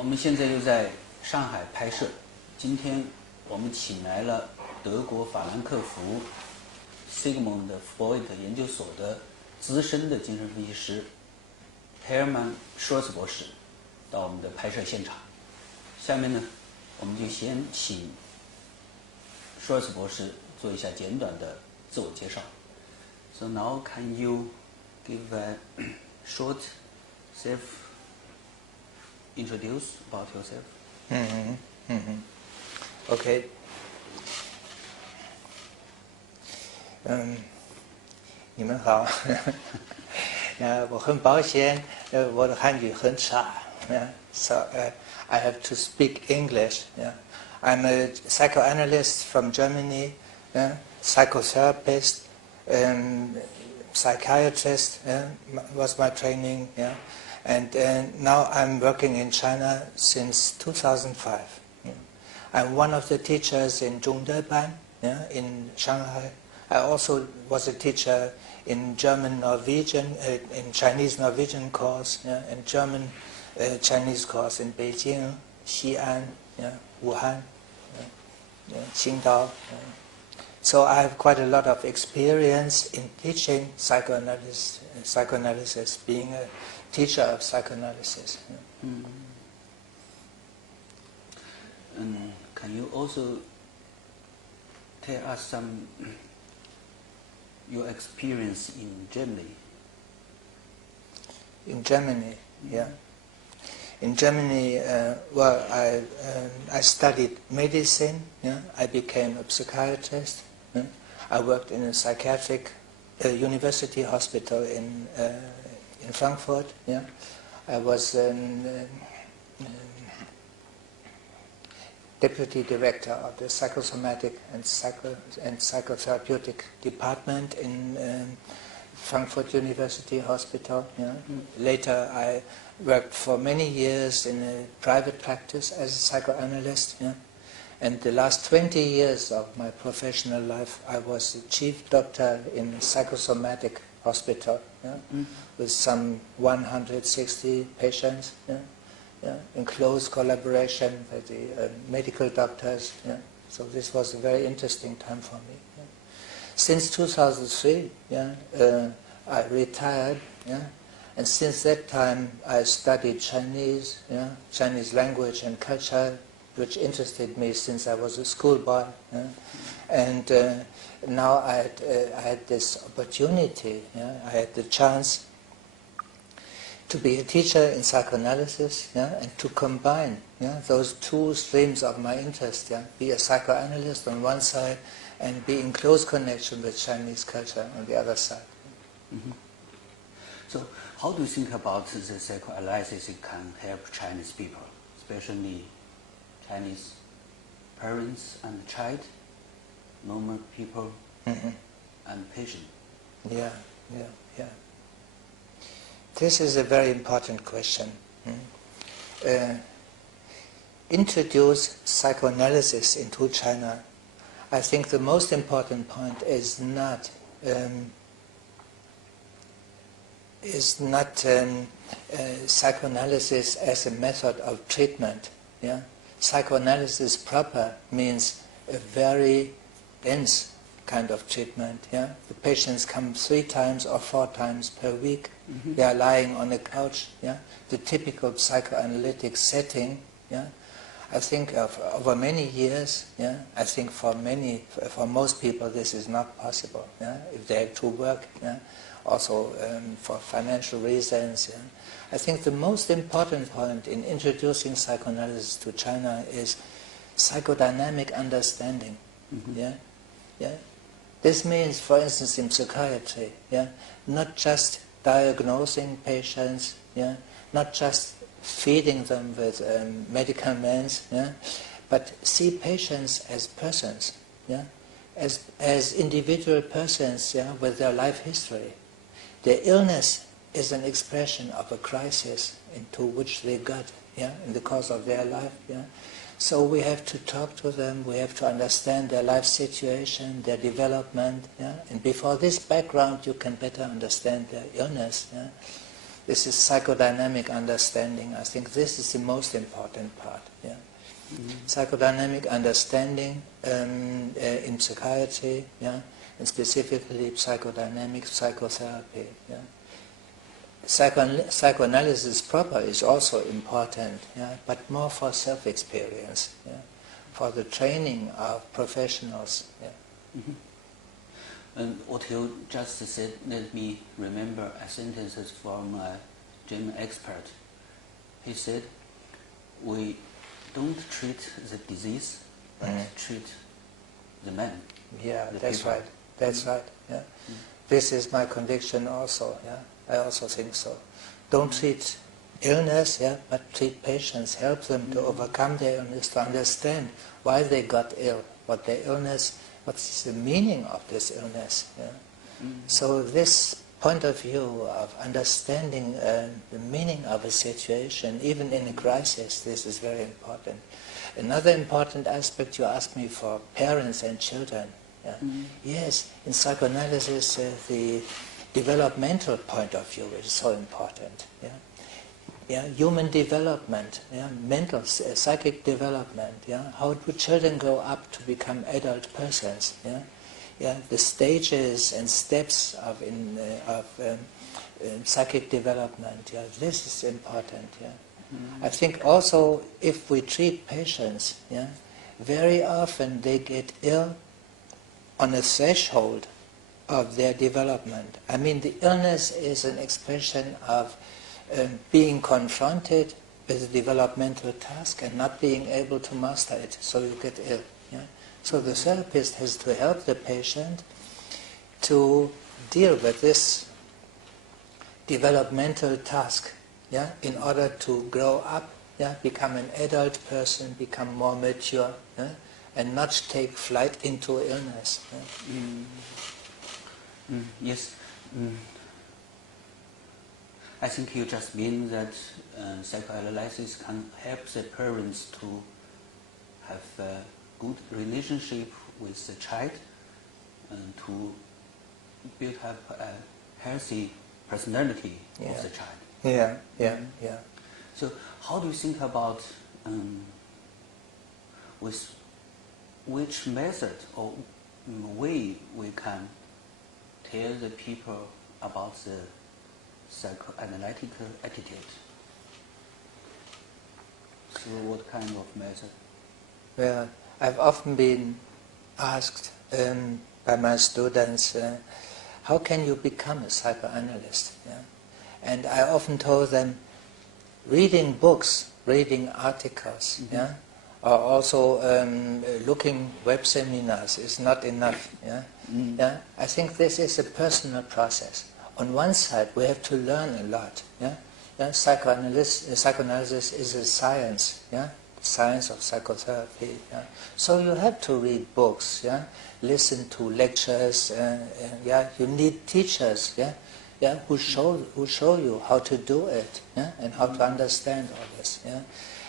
我们现在又在上海拍摄。今天我们请来了德国法兰克福 Sigmund Freud 研究所的资深的精神分析师 Hermann Schwarz 博士到我们的拍摄现场。下面呢，我们就先请 Schwarz 博士做一下简短的自我介绍。So now can you give a short self-introduce about yourself? Okay. 你们好。我很抱歉，我的汉语很差。So I have to speak English. I'm a psychoanalyst from Germany, psychotherapist, psychiatrist was my training. And now I'm working in China since 2005. I'm one of the teachers in Zhongdeban in Shanghai. I also was a teacher in German-Norwegian, in Chinese-Norwegian course, and German-Chinese course in Beijing, Xi'an, Wuhan, Qingdao. So I have quite a lot of experience in teaching psychoanalysis, being a teacher of psychoanalysis. And can you also tell us some your experience in Germany? In Germany, yeah. In Germany, well, I studied medicine. I became a psychiatrist. I worked in a psychiatric university hospital in Frankfurt. I was deputy director of the psychosomatic and psychotherapeutic department in Frankfurt University Hospital. Later, I worked for many years in a private practice as a psychoanalyst. And the last 20 years of my professional life, I was the chief doctor in a psychosomatic hospital with some 160 patients. In close collaboration with the medical doctors. So this was a very interesting time for me. Since 2003, I retired, and since that time I studied Chinese, Chinese language and culture, which interested me since I was a schoolboy. And now I had this opportunity, I had the chance to be a teacher in psychoanalysis, and to combine those two streams of my interest, be a psychoanalyst on one side and be in close connection with Chinese culture on the other side. So how do you think about the psychoanalysis can help Chinese people, especially Chinese parents and child, normal people and patient? Yeah. This is a very important question. Introduce psychoanalysis into China. I think the most important point is not psychoanalysis as a method of treatment. Psychoanalysis proper means a very dense kind of treatment. The patients come 3 times or 4 times per week. They are lying on a couch. The typical psychoanalytic setting. I think over many years. I think for most people this is not possible. If they have to work. Also for financial reasons. I think the most important point in introducing psychoanalysis to China is psychodynamic understanding. This means, for instance, in psychiatry, not just diagnosing patients, not just feeding them with medicaments, but see patients as persons, as individual persons with their life history. Their illness is an expression of a crisis into which they got in the course of their life. So we have to talk to them, we have to understand their life situation, their development, and before this background you can better understand their illness. This is psychodynamic understanding. I think this is the most important part. Yeah? Psychodynamic understanding in psychiatry, yeah? And specifically psychodynamic psychotherapy. Yeah? Psychoanalysis proper is also important, yeah? But more for self-experience, yeah? For the training of professionals. Yeah? And what you just said let me remember a sentence from a German expert. He said, we don't treat the disease, but treat the man. Yeah, that's people. right. That's right. Yeah. This is my conviction also. Yeah, I also think so. Don't treat illness, yeah, but treat patients. Help them to overcome their illness, to understand why they got ill, what their illness, what's the meaning of this illness. Yeah. So this point of view of understanding the meaning of a situation, even in a crisis, this is very important. Another important aspect you asked me for parents and children. Yeah. Yes, in psychoanalysis the developmental point of view is so important. Yeah. Yeah, human development, yeah, mental, psychic development. Yeah, how do children grow up to become adult persons? Yeah, yeah, the stages and steps of psychic development. Yeah, this is important. Yeah, I think also if we treat patients, yeah, very often they get ill on a threshold of their development. I mean, the illness is an expression of being confronted with a developmental task and not being able to master it, so you get ill. Yeah? So the therapist has to help the patient to deal with this developmental task, yeah, in order to grow up, yeah, become an adult person, become more mature, yeah, and not take flight into illness. Yeah? Yes. I think you just mean that psychoanalysis can help the parents to have a good relationship with the child and to build up a healthy personality of the child. Yeah, yeah, yeah. So how do you think about with which method or way we can tell the people about the psychoanalytical attitude? So what kind of method? Well, I've often been asked by my students, how can you become a psychoanalyst? Yeah? And I often told them, reading books, reading articles, yeah, or also looking web seminars is not enough. Yeah? Yeah? I think this is a personal process. On one side, we have to learn a lot. Yeah? Yeah? Psychoanalysis is a science, yeah? Science of psychotherapy. Yeah? So you have to read books, yeah? Listen to lectures. Yeah? You need teachers, yeah? Yeah? Who show you how to do it, yeah? And how to understand all this. Yeah?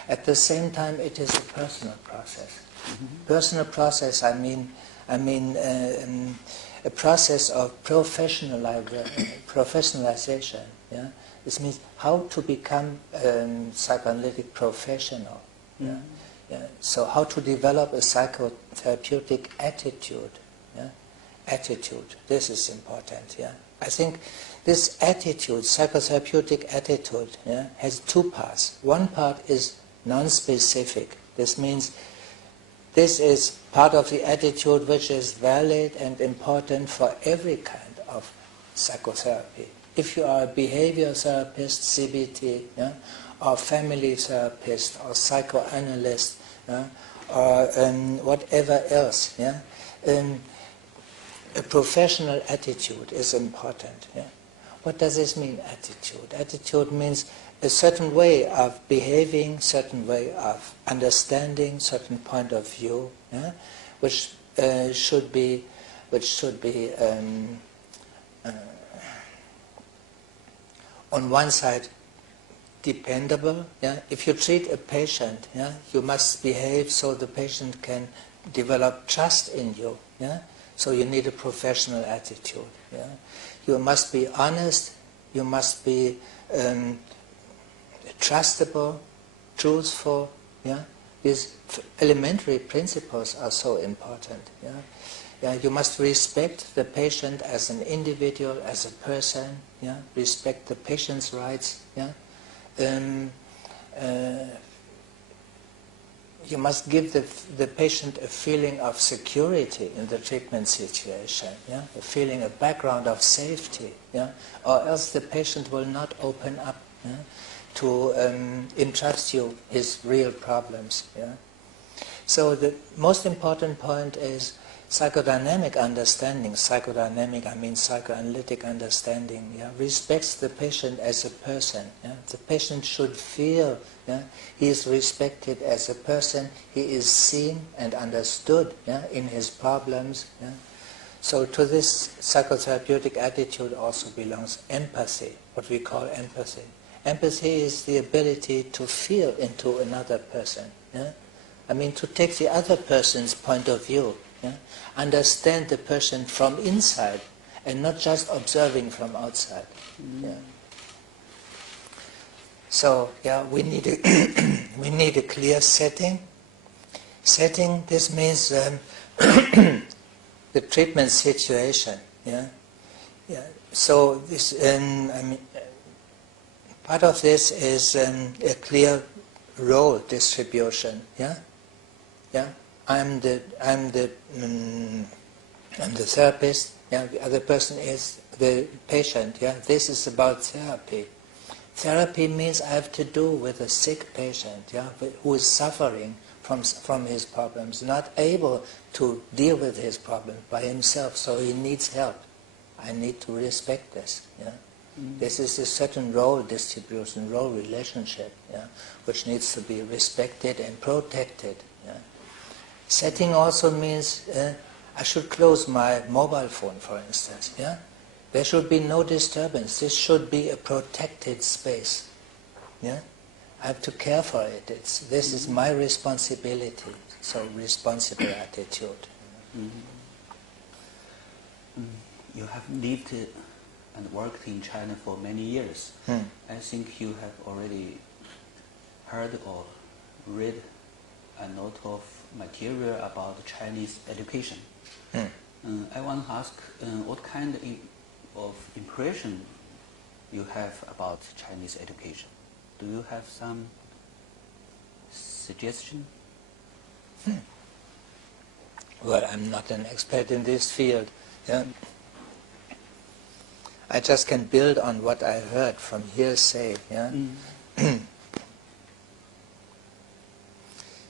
At the same time, it is a personal process. Personal process, I mean a process of professionalization. Yeah? This means how to become a psychoanalytic professional. Yeah? Yeah? So how to develop a psychotherapeutic attitude. Yeah? Attitude, this is important. Yeah? I think this attitude, psychotherapeutic attitude, yeah, has two parts. One part is non-specific. This means this is part of the attitude which is valid and important for every kind of psychotherapy. If you are a behavior therapist, CBT, yeah, or family therapist, or psychoanalyst, yeah, or whatever else, yeah, a professional attitude is important. Yeah. What does this mean, attitude? Attitude means a certain way of behaving, certain way of understanding, certain point of view, yeah? which should be on one side dependable. Yeah? If you treat a patient, yeah, you must behave so the patient can develop trust in you. Yeah? So you need a professional attitude. Yeah? You must be honest. You must be trustable, truthful. Yeah, these elementary principles are so important. Yeah, yeah. You must respect the patient as an individual, as a person. Yeah, respect the patient's rights. Yeah. You must give the patient a feeling of security in the treatment situation, yeah? A feeling, a background of safety, yeah? Or else the patient will not open up, yeah? To entrust you his real problems. Yeah? So the most important point is psychodynamic understanding. Psychodynamic, I mean psychoanalytic understanding, yeah? Respects the patient as a person. Yeah? The patient should feel, yeah? He is respected as a person, he is seen and understood, yeah? In his problems. Yeah? So to this psychotherapeutic attitude also belongs empathy, what we call empathy. Empathy is the ability to feel into another person. Yeah? I mean, to take the other person's point of view, yeah? Understand the person from inside and not just observing from outside. Yeah? So, yeah, we need a we need a clear setting. Setting, this means the treatment situation. Yeah, yeah. So this, I mean, part of this is a clear role distribution. Yeah, yeah. I'm the therapist. Yeah, the other person is the patient. Yeah, this is about therapy. Therapy means I have to do with a sick patient, yeah, who is suffering from his problems, not able to deal with his problem by himself, so he needs help. I need to respect this. Yeah. This is a certain role distribution, role relationship, yeah, which needs to be respected and protected. Yeah. Setting also means I should close my mobile phone, for instance. Yeah. There should be no disturbance. This should be a protected space. Yeah? I have to care for it. This is my responsibility. So, responsible attitude. You have lived and worked in China for many years. I think you have already heard or read a lot of material about Chinese education. I want to ask what kind of impression you have about Chinese education. Do you have some suggestion? Well, I'm not an expert in this field. Yeah? I just can build on what I heard from hearsay. Yeah?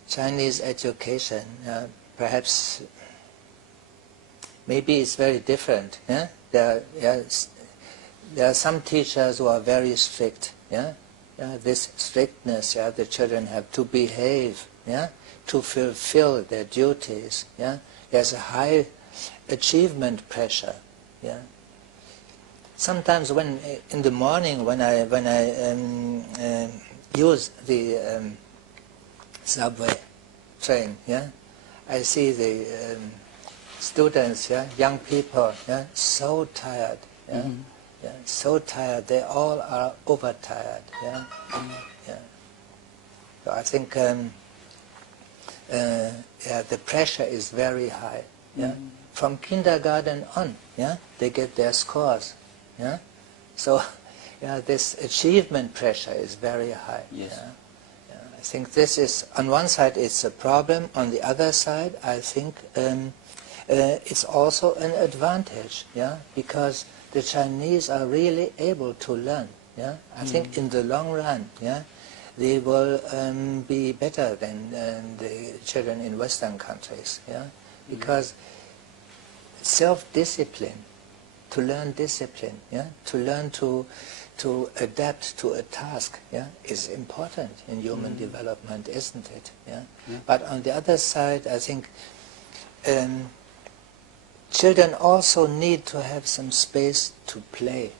Chinese education, perhaps, maybe it's very different. Yeah? There are some teachers who are very strict. Yeah? This strictness, yeah, the children have to behave, yeah, to fulfill their duties. Yeah? There's a high achievement pressure. Yeah? Sometimes when in the morning when I use the subway train, yeah, I see the students, yeah, young people, yeah, so tired, yeah, yeah, so tired. They all are overtired, yeah, yeah. So I think yeah, the pressure is very high, yeah. From kindergarten on, yeah, they get their scores, yeah. So, yeah, this achievement pressure is very high. Yes. Yeah? Yeah, I think this is, on one side, it's a problem. On the other side, I think it's also an advantage, yeah, because the Chinese are really able to learn. Yeah, I think in the long run, yeah, they will be better than the children in Western countries. Yeah, because self-discipline, to learn discipline, yeah, to learn to adapt to a task, yeah, is important in human development, isn't it? Yeah? But on the other side, I think children also need to have some space to play,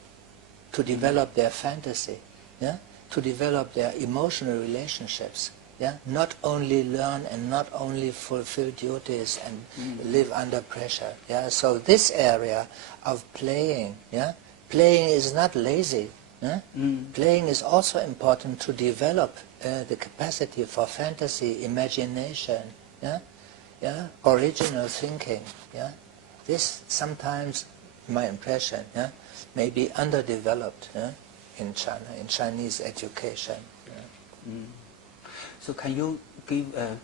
to develop their fantasy, yeah, to develop their emotional relationships. Yeah, not only learn and not only fulfill duties and live under pressure. Yeah, so this area of playing, yeah, playing is not lazy. Yeah? Playing is also important to develop the capacity for fantasy, imagination, yeah? Yeah? Original thinking. Yeah? This sometimes, my impression, yeah, may be underdeveloped, yeah, in China, in Chinese education. Yeah? So can you give a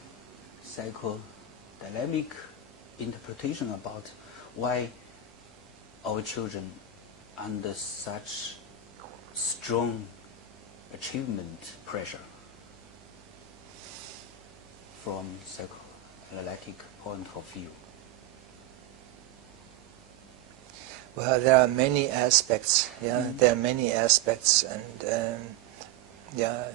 psychodynamic interpretation about why our children under such strong achievement pressure from psychoanalytic point of view? Well, there are many aspects. Yeah, there are many aspects, and yeah,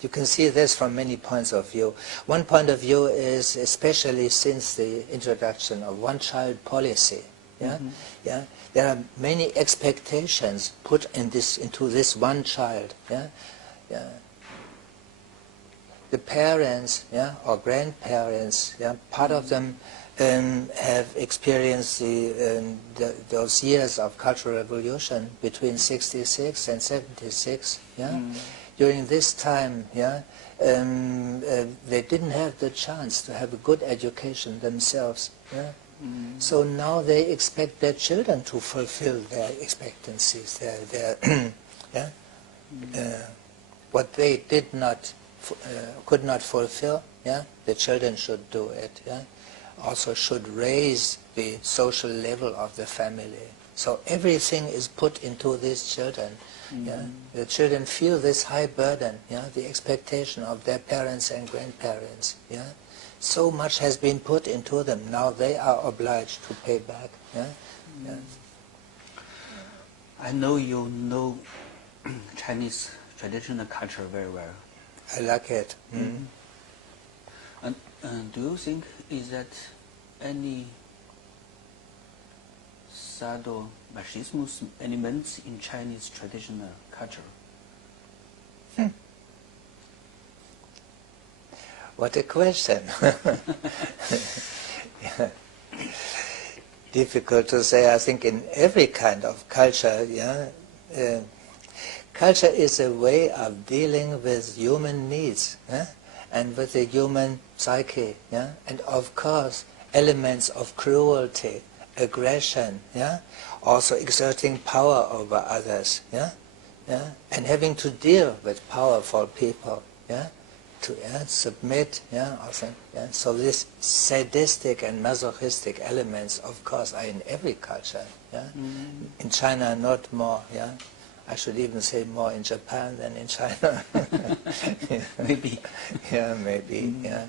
you can see this from many points of view. One point of view is, especially since the introduction of one-child policy, yeah, yeah, there are many expectations put into this one child. Yeah, yeah. The parents, yeah, or grandparents, yeah, part of them have experienced those years of Cultural Revolution between 66 and 76. Yeah, during this time, yeah, they didn't have the chance to have a good education themselves. Yeah. So now they expect their children to fulfill their expectancies, their yeah, what they did not, could not fulfill. Yeah, the children should do it. Yeah, also should raise the social level of the family. So everything is put into these children. Yeah, the children feel this high burden. Yeah, the expectation of their parents and grandparents. Yeah. So much has been put into them. Now they are obliged to pay back. Yeah? Yeah. I know you know Chinese traditional culture very well. I like it. And do you think is that any sadomasochism elements in Chinese traditional culture? What a question. Yeah. Difficult to say. I think in every kind of culture, yeah, culture is a way of dealing with human needs, yeah, and with the human psyche, yeah, and of course elements of cruelty, aggression, yeah, also exerting power over others, yeah, yeah, and having to deal with powerful people, yeah, to submit, yeah, also, yeah. So these sadistic and masochistic elements, of course, are in every culture, yeah. In China, not more, yeah. I should even say more in Japan than in China. Yeah. Maybe. Yeah, maybe, yeah.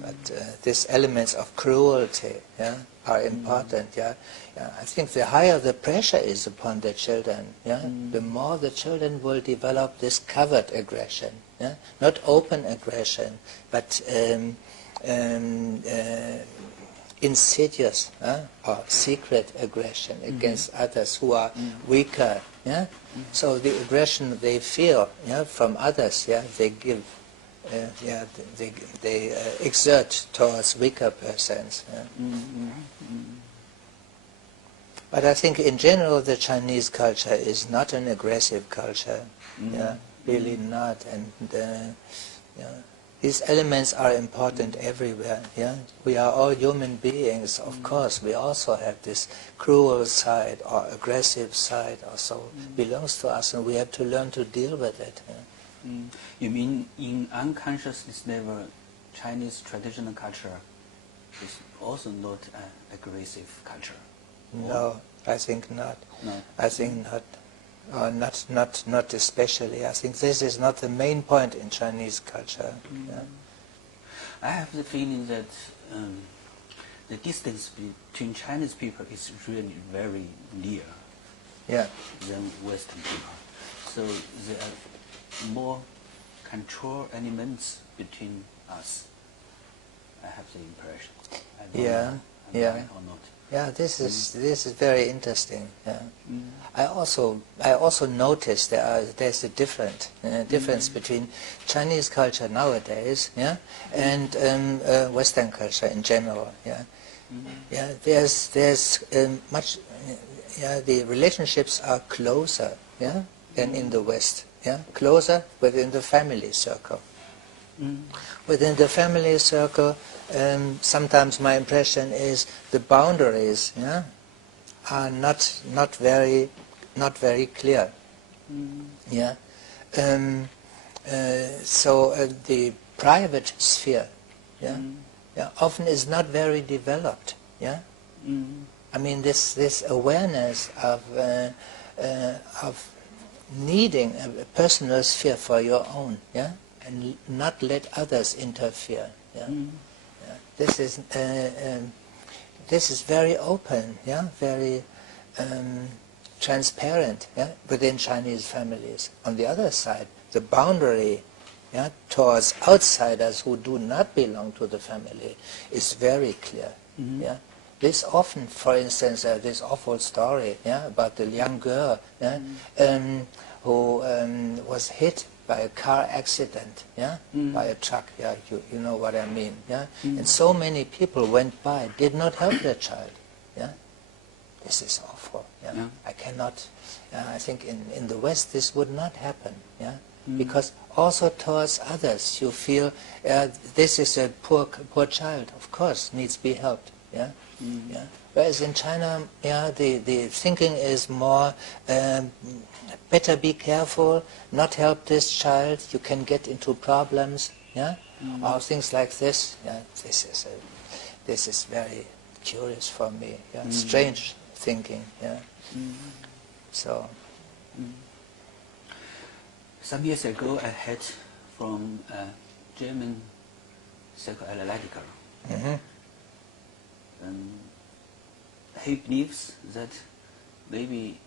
But these elements of cruelty, yeah, are important, yeah. Yeah. I think the higher the pressure is upon the children, yeah, the more the children will develop this covert aggression, yeah, not open aggression, but insidious or secret aggression against others who are weaker, yeah. So the aggression they feel, yeah, from others, yeah, they give. Yeah, they exert towards weaker persons. Yeah. But I think in general the Chinese culture is not an aggressive culture. Yeah, really not. And yeah, these elements are important everywhere. Yeah, we are all human beings. Of course, we also have this cruel side or aggressive side. Also belongs to us, and we have to learn to deal with it. Yeah. You mean in unconscious level, Chinese traditional culture is also not an aggressive culture? No, I think not. No. I think not. Not especially. I think this is not the main point in Chinese culture. Yeah. I have the feeling that the distance between Chinese people is really very near, Yeah. than Western people. So there are more control elements between us. I have the impression. I don't know I'm right or not. Yeah, this is very interesting. Yeah. I also noticed there's a difference between Chinese culture nowadays, yeah, and Western culture in general. Yeah, yeah. There's much. Yeah, the relationships are closer. Yeah, than in the West. Yeah, closer within the family circle. Within the family circle, sometimes my impression is the boundaries, yeah, are not very clear. Yeah, so the private sphere, yeah, yeah, often is not very developed. Yeah, I mean this awareness of needing a personal sphere for your own, yeah, and not let others interfere. Yeah, yeah. This is very open, yeah, very transparent, yeah, within Chinese families. On the other side, the boundary, yeah, towards outsiders who do not belong to the family is very clear. Yeah. This often, for instance, this awful story, yeah, about the young girl, yeah, who was hit by a car accident, yeah, by a truck, yeah, you know what I mean, yeah, and so many people went by, did not help their child, yeah. This is awful, yeah. I cannot, I think in the West this would not happen, yeah, because also towards others you feel this is a poor child, of course, needs to be helped, yeah. Yeah. Whereas in China, yeah, the thinking is more, better be careful, not help this child, you can get into problems, yeah, or things like this. Yeah, this is very curious for me. Yeah, strange thinking. Yeah, so. Some years ago, I heard from a German psychoanalyst. He believes that maybe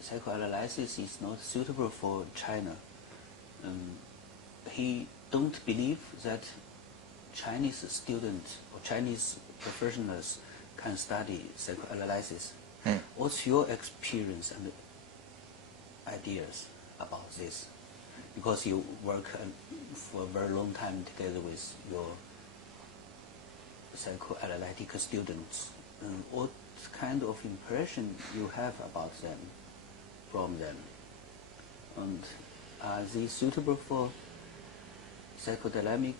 psychoanalysis is not suitable for China. He don't believe that Chinese students or Chinese professionals can study psychoanalysis. What's your experience and ideas about this? Because you work for a very long time together with your psychoanalytic students. What kind of impression you have about them, from them? And are they suitable for psychodynamic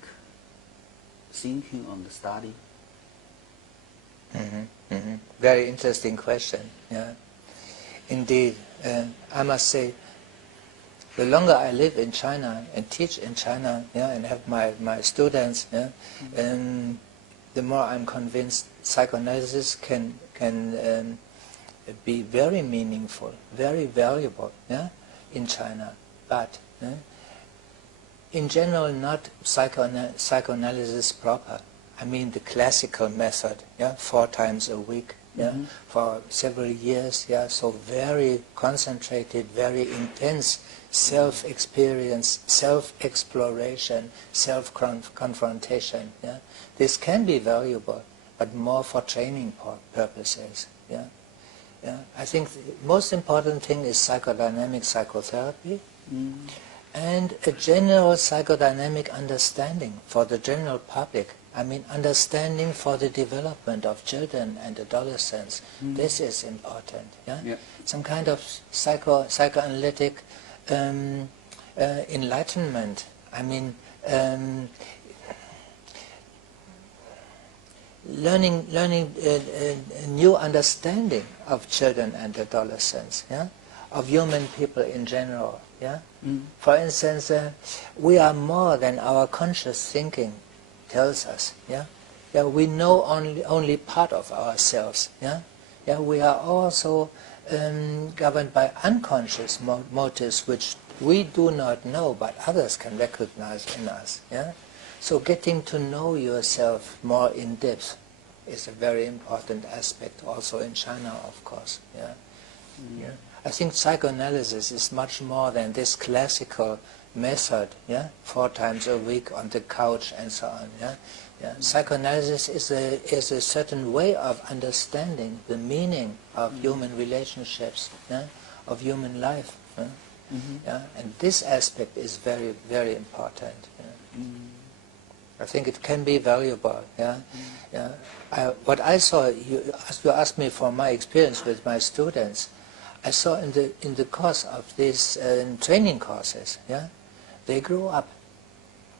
thinking on the study? Very interesting question. Yeah, indeed. I must say, the longer I live in China and teach in China, yeah, and have my students, yeah, the more I'm convinced psychoanalysis can be very meaningful, very valuable, yeah, in China. But in general, not psychoanalysis proper. I mean the classical method, yeah, 4 times a week, yeah, for several years, yeah, so very concentrated, very intense self-experience, self-exploration, self-confrontation, yeah. This can be valuable, but more for training purposes, yeah. Yeah. I think the most important thing is psychodynamic psychotherapy, and a general psychodynamic understanding for the general public. I mean, understanding for the development of children and adolescents. This is important. Yeah? Yeah. Some kind of psychoanalytic enlightenment. I mean, learning a new understanding of children and adolescents. Yeah? Of human people in general. Yeah. For instance, we are more than our conscious thinking tells us. Yeah. Yeah. We know only part of ourselves. Yeah. Yeah. We are also governed by unconscious motives which we do not know, but others can recognize in us. Yeah. So getting to know yourself more in depth is a very important aspect, also in China, of course. Yeah. Yeah. I think psychoanalysis is much more than this classical method, yeah, 4 times a week on the couch and so on, yeah. Yeah. Psychoanalysis is a certain way of understanding the meaning of human relationships, yeah, of human life, yeah. Yeah. And this aspect is very, very important. Yeah. I think it can be valuable. Yeah. What I saw, you asked me for my experience with my students. I saw in the course of these training courses, yeah, they grew up.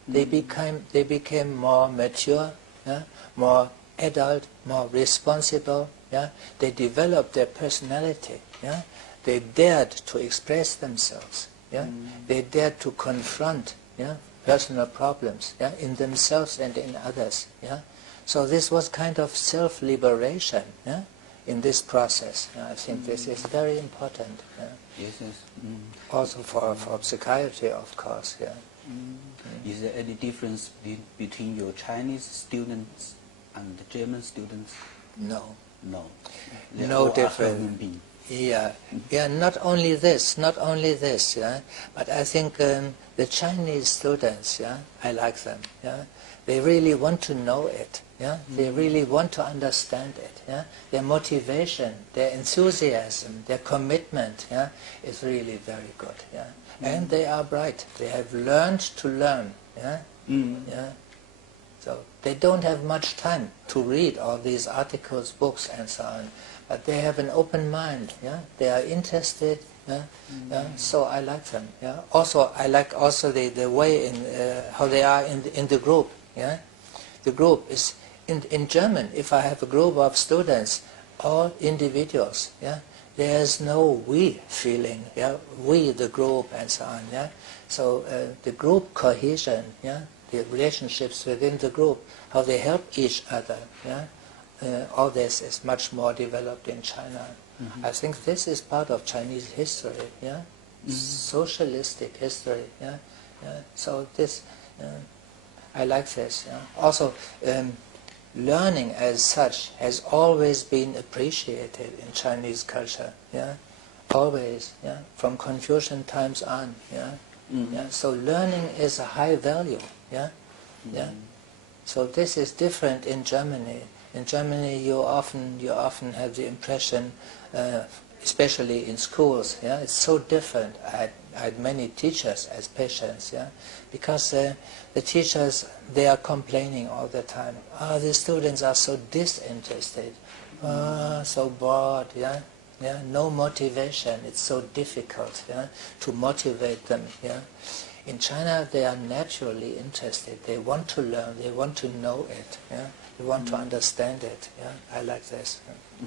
They became more mature, yeah, more adult, more responsible. Yeah, they developed their personality. Yeah, they dared to express themselves. Yeah, they dared to confront, yeah, personal problems, yeah, in themselves and in others. Yeah, so this was kind of self-liberation. Yeah, in this process. I think this is very important. Yeah. Yes, yes. Also for psychiatry, of course. Yeah. Is there any difference between your Chinese students and the German students? No. No. No difference. Yeah, yeah. Not only this, yeah. But I think the Chinese students, yeah, I like them. Yeah, they really want to know it. Yeah, they really want to understand it. Yeah, their motivation, their enthusiasm, their commitment, yeah, is really very good. Yeah, and they are bright. They have learned to learn. Yeah, yeah. So they don't have much time to read all these articles, books, and so on. But they have an open mind. Yeah, they are interested. Yeah, yeah. So I like them. Yeah. Also, I like also the way in how they are in the group. Yeah, the group is in German. If I have a group of students, all individuals. Yeah, there's no we feeling. Yeah, we the group and so on. Yeah, so the group cohesion. Yeah. The relationships within the group, how they help each other, yeah? All this is much more developed in China. I think this is part of Chinese history, yeah? Socialistic history, yeah? Yeah. So this, I like this. Yeah? Also, learning as such has always been appreciated in Chinese culture, yeah? Always, yeah? From Confucian times on, yeah? Yeah? So learning is a high value. Yeah, yeah. So this is different in Germany. In Germany, you often have the impression, especially in schools. Yeah, it's so different. I had many teachers as patients. Yeah, because the teachers, they are complaining all the time. Oh, the students are so disinterested, so bored. Yeah. Yeah, no motivation. It's so difficult, yeah, to motivate them. Yeah. In China, they are naturally interested. They want to learn. They want to know it. Yeah? They want to understand it. Yeah? I like this. Yeah.